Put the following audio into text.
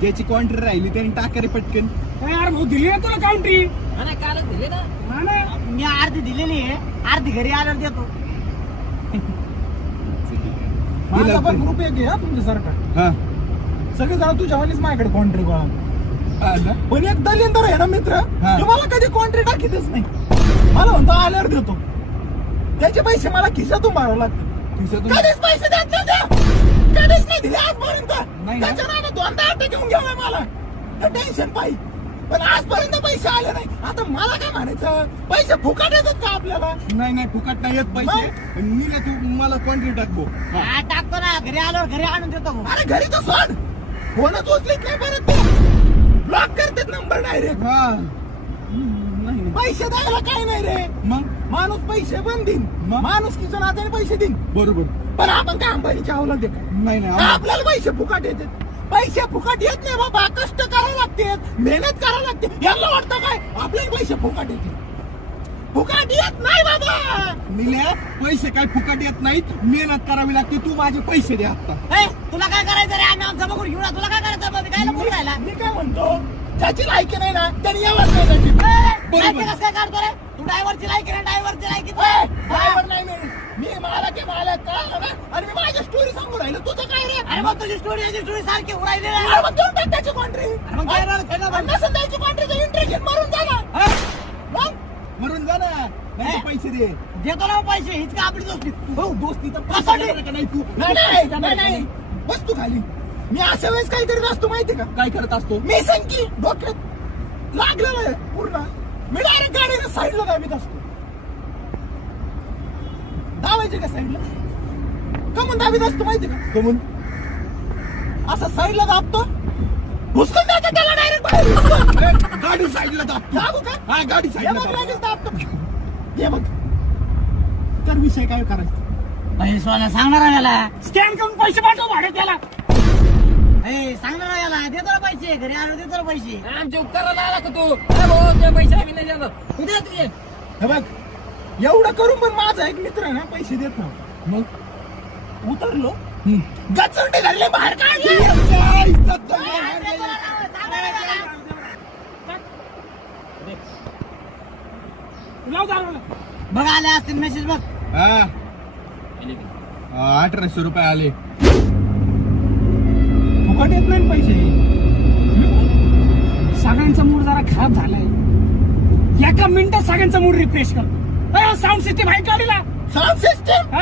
ज्याची कॉन्ट्री राहिली त्याने टाका रे पटकन. यार भाऊ दिली ना तुला काउंट्री. नाही कालच दिले ना. मी अर्धी दिलेली आहे, अर्धी घरी आल्यावर देतो. माझा पण ग्रुप एक आहे तुमच्यासारखा. हा सगळे जण तुझ्यावानीच माझ्याकडे कॉन्ट्री गोळा. हा ना? पण एक दलिंदर आहे ना मित्र, हा. तो मला कधी कॉन्ट्री टाकीतच नाही. मला म्हणतो आल्यावर देतो. त्याचे पैसे मला खिशातून भरावं लागतात. खिशातून? कधीच पैसे देत नाही त्या. कधीच नाही दिले आजपर्यंत. नाही ना? त्याच्या नावानं दोनदा अटक घेऊन गेलाय मला. टेन्शन पाहिजे. पण आजपर्यंत पैसे आले नाही. आता मला काय म्हणायचं, पैसे फुकट येतात का आपल्याला? नाही नाही फुकट नाही येत पैसे. मी ना तू मला कॉन्ट्री टाकबो. हा, टाकतो ना, घरी आल्यावर घरी आणून देतो भाऊ. अरे घरी तर सोड. फोनच उचलीत नाही परत ते. ब्लॉक करतात नंबर डायरेक्ट. हा नाही नाही. पैसे द्यायला काय नाही रे. मग माणूस पैसे पण देईन, मग? माणूस किचन नात्याने पैसे देईन. बरोबर. पण आपण काय अंबानीच्या अवलाद आहे का? नाही नाही का आपल्याला पैसे फुकट येतात? पैसे फुकट येत नाही बाबा. कष्ट करावं लागते, मेहनत करावं लागते. यांना वाटतं काय आपल्याला पैसे फुकट येते? फुकट येत नाही बाबा. निल्या पैसे काय फुकट येत नाहीत, मेहनत करावी लागते. तू माझे पैसे दे आता. ए, तुला काय करायचं रे? आम्ही आमचा बघून घेऊ ना. तुला काय करायचं? मग काय लपून राहिला? मी काय म्हणतो, ज्याची लायकी नाही ना त्यांनी यावंच नाही त्याची. लायकी कसं काय काढतो रे? तू ड्रायव्हरची लायकी ना, ड्रायव्हरची लायकी. ड्रायव्हर नाही मी मालक आहे, मालक कळलं ना. आणि मी माझी स्टोरी सांगू राहिलो. तुझं काय रे? अरे मग तुझी स्टोरी याची स्टोरी सारखी उडायली रे. अरे मग देऊन टाक त्याची कॉन्ट्री. मग काय झालं? खेळणं बंद. नसेल द्यायची कॉन्ट्री तर इंटरेस्ट मरून जा ना. हा? मग मरून जा ना. नाही तर पैसे दे. देतो ना पैसे. हीच का आपली दोस्ती? हो दोस्ती तर पैसे कसं देणार का नाही तू? नाही बस तू खाली. मी अशा वेळेस काहीतरी असतो माहिती का? काय करत असतो? मी संकी डोक्यात लागलेलं आहे पूर्ण. मी डायरेक्ट गाडीला साईडला दाबीत असतो. दाबायचे का साईडला? कमून दाबीत असतो माहिती का? कमून असं साईडला दाबतो, भुसकून द्यायचं त्याला डायरेक्ट बाहेर. गाडी साईडला दाब. दाबू का? हा गाडी हे साईडला बघ दाब. लगेच दाबतो. हे बघ तर विषय काय करायचा? पैसे सोना सांगणार आहे याला. स्कॅन करून पैसे पाठव भाडे त्याला. ए, सांगणार आहे याला. देतो ना पैसे. घरी आल्यावर देतो ना पैसे. आमच्या उपकाराला आला का तू? अरे भाऊ तुझे पैसे आम्ही नाही देणार. तू दे तुझे. हे बघ एवढं करून पण माझा एक मित्र आहे ना पैसे देत नव्हता. मग उतरलो, गचुंडी घालले बाहेर काढले. लाव दारूला. बघ आले असतील मेसेज बघ. हा 1800 रुपये आले. फुकट येत नाही पैसे. सगळ्यांचा मूड जरा खराब झालाय. एका मिनिटात सगळ्यांचा मूड रिफ्रेश करतो. साऊंड सिस्टीम आहे गाडीला. Sound system